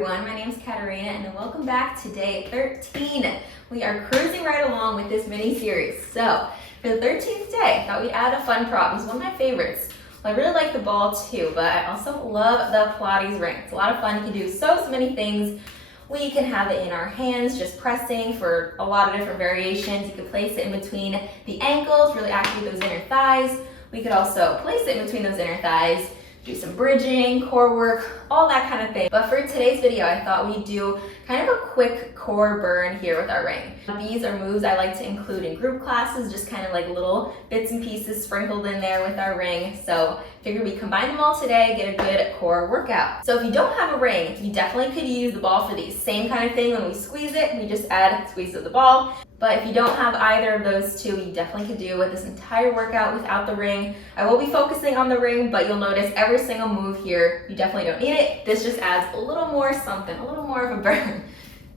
everyone, my name is Katarina and welcome back to day 13. We are cruising right along with this mini series. So for the 13th day, I thought we'd add a fun prop. It's one of my favorites. Well, I really like the ball too, but I also love the Pilates ring. It's a lot of fun. You can do so many things. We can have it in our hands, just pressing for a lot of different variations. You can place it in between the ankles, really activate those inner thighs. We could also place it in between those inner thighs, do some bridging, core work, all that kind of thing. But for today's video, I thought we'd do kind of a quick core burn here with our ring. These are moves I like to include in group classes, just kind of like little bits and pieces sprinkled in there with our ring. So figured we combine them all today, get a good core workout. So if you don't have a ring, you definitely could use the ball for these. Same kind of thing when we squeeze it, we just add squeeze of the ball. But if you don't have either of those two, you definitely could do with this entire workout without the ring. I will be focusing on the ring, but you'll notice every single move here, you definitely don't need it. This just adds a little more something, a little more of a burn.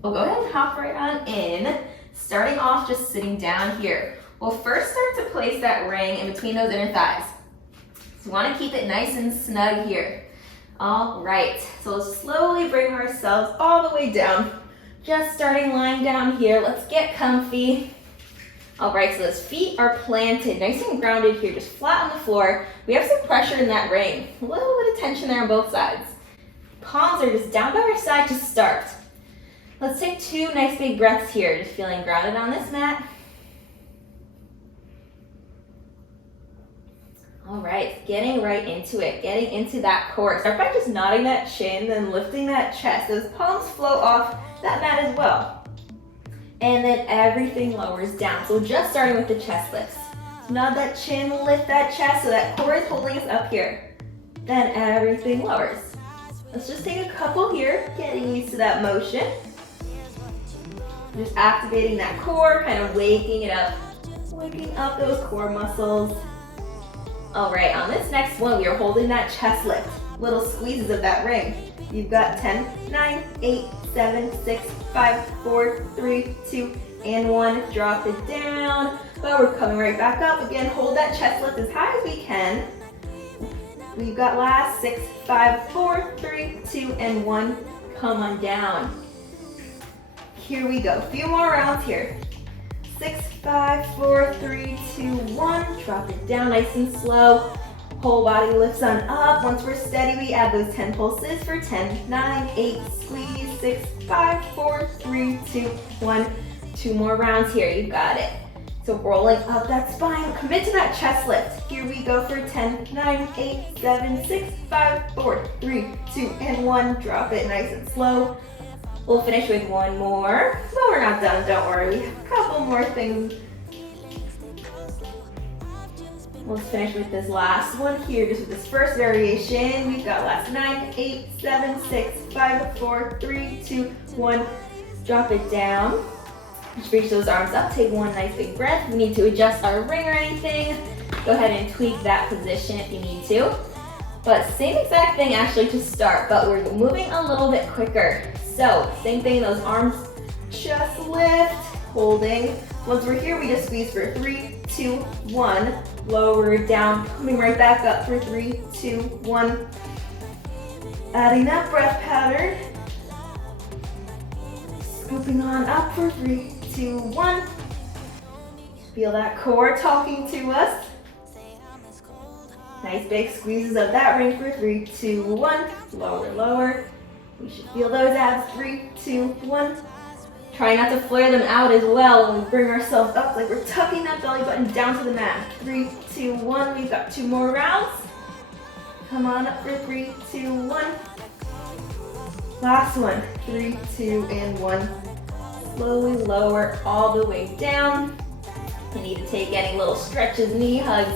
We'll go ahead and hop right on in, starting off just sitting down here. We'll first start to place that ring in between those inner thighs. So you want to keep it nice and snug here. All right, so let's slowly bring ourselves all the way down. Just starting lying down here. Let's get comfy. All right, so those feet are planted, nice and grounded here, just flat on the floor. We have some pressure in that ring. A little bit of tension there on both sides. Palms are just down by our side to start. Let's take two nice big breaths here, just feeling grounded on this mat. All right, getting right into it, getting into that core. Start by just nodding that chin, then lifting that chest. Those palms flow off that mat as well. And then everything lowers down. So just starting with the chest lifts. So nod that chin, lift that chest so that core is holding us up here. Then everything lowers. Let's just take a couple here, getting used to that motion. Just activating that core, kind of waking it up. Waking up those core muscles. All right, on this next one, we are holding that chest lift. Little squeezes of that ring. You've got 10, 9, 8, 7, 6, 5, 4, 3, 2, and 1. Drop it down. But we're coming right back up. Again, hold that chest lift as high as we can. We've got last 6, 5, 4, 3, 2, and 1. Come on down. Here we go. A few more rounds here. 6, 5, 4, 3, 2, 1. Drop it down nice and slow. Whole body lifts on up. Once we're steady, we add those 10 pulses for 10, 9, 8, squeeze, 6, 5, 4, 3, 2, 1. Two more rounds here. You got it. So rolling up that spine. Commit to that chest lift. Here we go for 10, 9, 8, 7, 6, 5, 4, 3, 2, and 1. Drop it nice and slow. We'll finish with one more. But we're not done, don't worry. We have a couple more things. Let's finish with this last one here, just with this first variation. We've got last 9, 8, 7, 6, 5, 4, 3, 2, 1. Drop it down. Just reach those arms up. Take one nice big breath. If we need to adjust our ring or anything, go ahead and tweak that position if you need to. But same exact thing actually to start, but we're moving a little bit quicker. So same thing, those arms just lift, holding. Once we're here, we just squeeze for 3, 2, 1. Lower it down, coming right back up for 3, 2, 1. Adding that breath pattern. Scooping on up for 3, 2, 1. Feel that core talking to us. Nice big squeezes of that ring for 3, 2, 1. Lower, lower. We should feel those abs. 3, 2, 1. Try not to flare them out as well when we bring ourselves up, like we're tucking that belly button down to the mat. 3, 2, 1. We've got two more rounds. Come on up for 3, 2, 1. Last one. 3, 2, and 1. Slowly lower all the way down. You need to take any little stretches, knee hugs.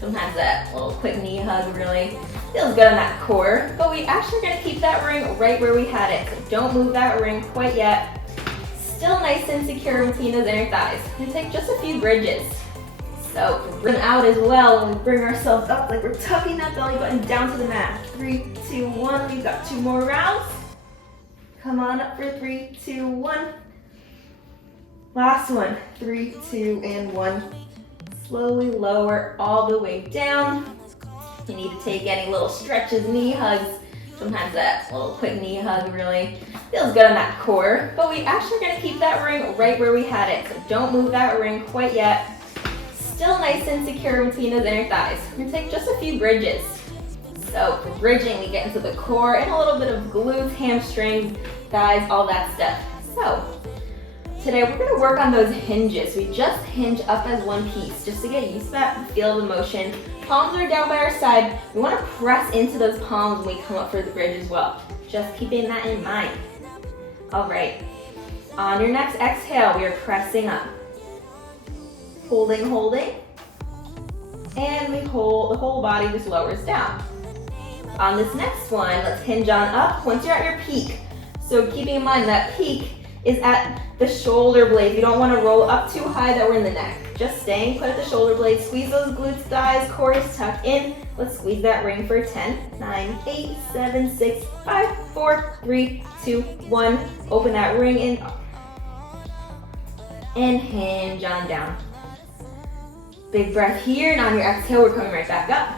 Sometimes that little quick knee hug really feels good on that core. But we actually are going to keep that ring right where we had it. So don't move that ring quite yet. Still nice and secure between those inner thighs. And take just a few bridges. So bring out as well when we bring ourselves up, like we're tucking that belly button down to the mat. 3, 2, 1. We've got two more rounds. Come on up for 3, 2, 1. Last one. 3, 2, and 1. Slowly lower all the way down. You need to take any little stretches, knee hugs. Sometimes that little quick knee hug really feels good on that core, but we actually are gonna keep that ring right where we had it. So don't move that ring quite yet. Still nice and secure between those inner thighs. We're gonna take just a few bridges. So for bridging, we get into the core and a little bit of glutes, hamstrings, thighs, all that stuff. So today we're gonna work on those hinges. We just hinge up as one piece just to get used to that feel of the motion. Palms are down by our side. We wanna press into those palms when we come up for the bridge as well. Just keeping that in mind. All right, on your next exhale, we are pressing up. Holding, and we hold, the whole body just lowers down. On this next one, let's hinge on up once you're at your peak. So keeping in mind that peak is at the shoulder blades. You don't want to roll up too high that we're in the neck. Just staying put at the shoulder blades. Squeeze those glutes, thighs, core is tucked in. Let's squeeze that ring for 10, 9, 8, 7, 6, 5, 4, 3, 2, 1. Open that ring in. And hinge on down. Big breath here, and on your exhale, we're coming right back up.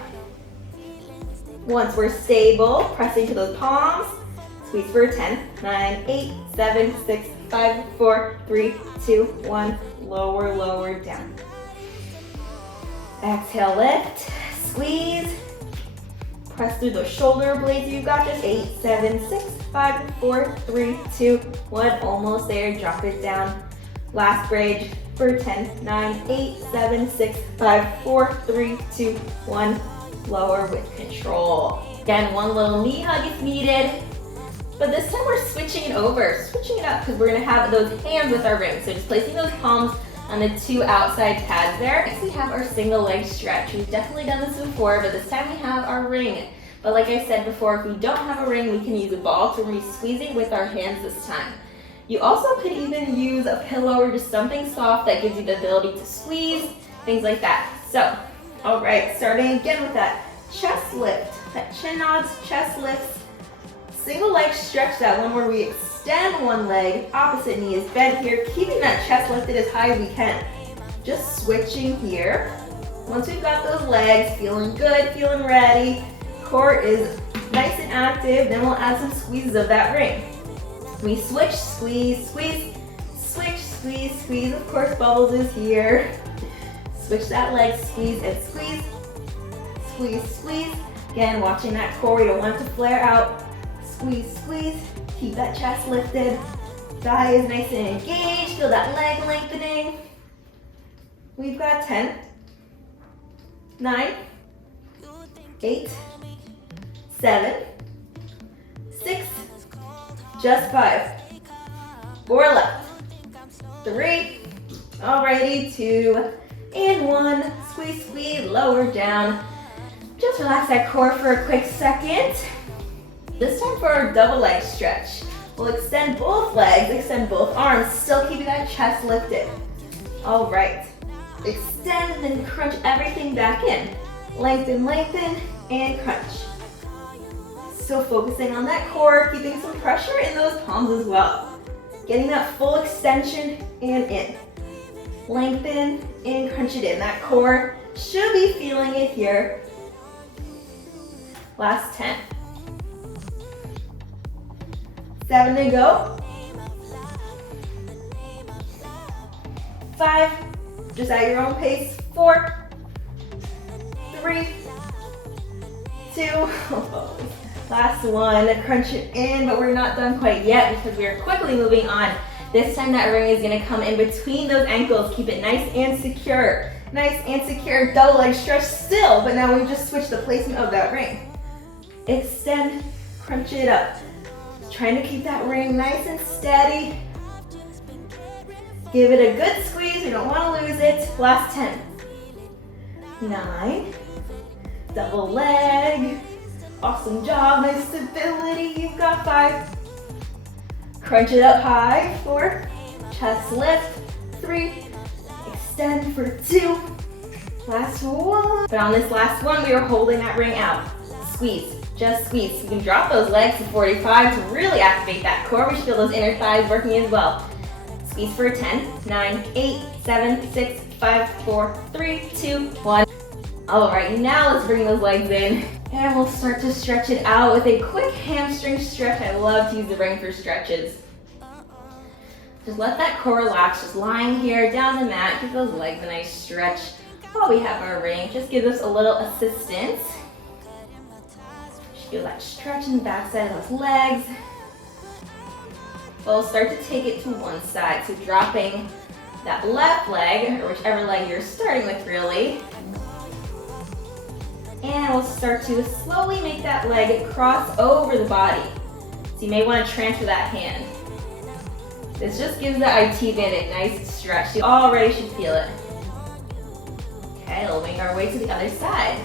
Once we're stable, pressing to those palms, squeeze for 10, 9, 8, 7, 6, 5, 4, 3, 2, 1. Lower, down. Exhale, lift, squeeze. Press through those shoulder blades. You've got just 8, 7, 6, 5, 4, 3, 2, 1. Almost there, drop it down. Last bridge for 10, 9, 8, 7, 6, 5, 4, 3, 2, 1. Lower with control. Again, one little knee hug if needed. But this time we're switching it over, switching it up, because we're gonna have those hands with our rings. So just placing those palms on the two outside pads there. Next we have our single leg stretch. We've definitely done this before, but this time we have our ring. But like I said before, if we don't have a ring, we can use a ball. So we're gonna be squeezing with our hands this time. You also could even use a pillow or just something soft that gives you the ability to squeeze, things like that. So, all right, starting again with that chest lift, that chin nods, chest lifts. Single leg stretch, that one where we extend one leg, opposite knee is bent here, keeping that chest lifted as high as we can. Just switching here. Once we've got those legs feeling good, feeling ready, core is nice and active, then we'll add some squeezes of that ring. We switch, squeeze, squeeze, switch, squeeze, squeeze. Of course, Bubbles is here. Switch that leg, squeeze and squeeze, squeeze, squeeze. Again, watching that core, we don't want it to flare out. Squeeze, squeeze, keep that chest lifted. Thigh is nice and engaged, feel that leg lengthening. We've got 10, 9, 8, 7, 6, just 5, 4 left, 3, alrighty, 2, and 1. Squeeze, squeeze, lower down. Just relax that core for a quick second. This time for our double leg stretch. We'll extend both legs, extend both arms, still keeping that chest lifted. All right, extend and crunch everything back in. Lengthen, lengthen, and crunch. So focusing on that core, keeping some pressure in those palms as well. Getting that full extension and in. Lengthen and crunch it in. That core should be feeling it here. Last 10. 7 to go. 5, just at your own pace. 4, 3, 2, last one. Crunch it in, but we're not done quite yet because we are quickly moving on. This time that ring is gonna come in between those ankles. Keep it nice and secure. Nice and secure, double leg stretch still, but now we've just switched the placement of that ring. Extend, crunch it up. Trying to keep that ring nice and steady. Give it a good squeeze, you don't want to lose it. Last 10. 9. Double leg. Awesome job, nice stability. You've got 5. Crunch it up high. 4. Chest lift. 3. Extend for 2. Last one. But on this last one, we are holding that ring out. Squeeze. Just squeeze. You can drop those legs to 45 to really activate that core. We should feel those inner thighs working as well. Squeeze for 10, 9, 8, 7, 6, 5, 4, 3, 2, 1. All right, now let's bring those legs in. And we'll start to stretch it out with a quick hamstring stretch. I love to use the ring for stretches. Just let that core relax, just lying here down the mat. Give those legs a nice stretch while we have our ring. Just give us a little assistance. Just feel that stretch in the backside of those legs. We'll start to take it to one side. So dropping that left leg, or whichever leg you're starting with really. And we'll start to slowly make that leg cross over the body. So you may want to transfer that hand. This just gives the IT band a nice stretch. You already should feel it. Okay, we'll make our way to the other side.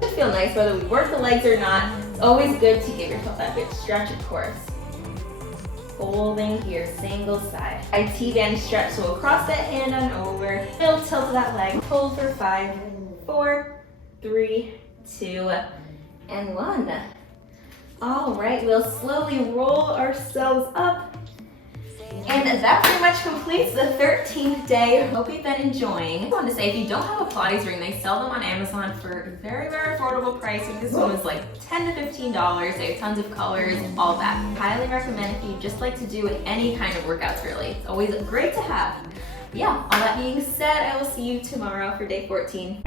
It should feel nice whether we work the legs or not. It's always good to give yourself that good stretch, of course. Holding here, single side. IT band stretch, so we'll cross that hand on over. Little tilt to that leg. Hold for 5, 4, 3, 2, and 1. All right, we'll slowly roll ourselves up. And that pretty much completes the 13th day. Hope you've been enjoying. I want to say, if you don't have a Pilates ring, they sell them on Amazon for a very, very affordable price. This one was like $10 to $15. They have tons of colors, all that. Highly recommend if you just like to do any kind of workouts, really. It's always great to have. Yeah, all that being said, I will see you tomorrow for day 14.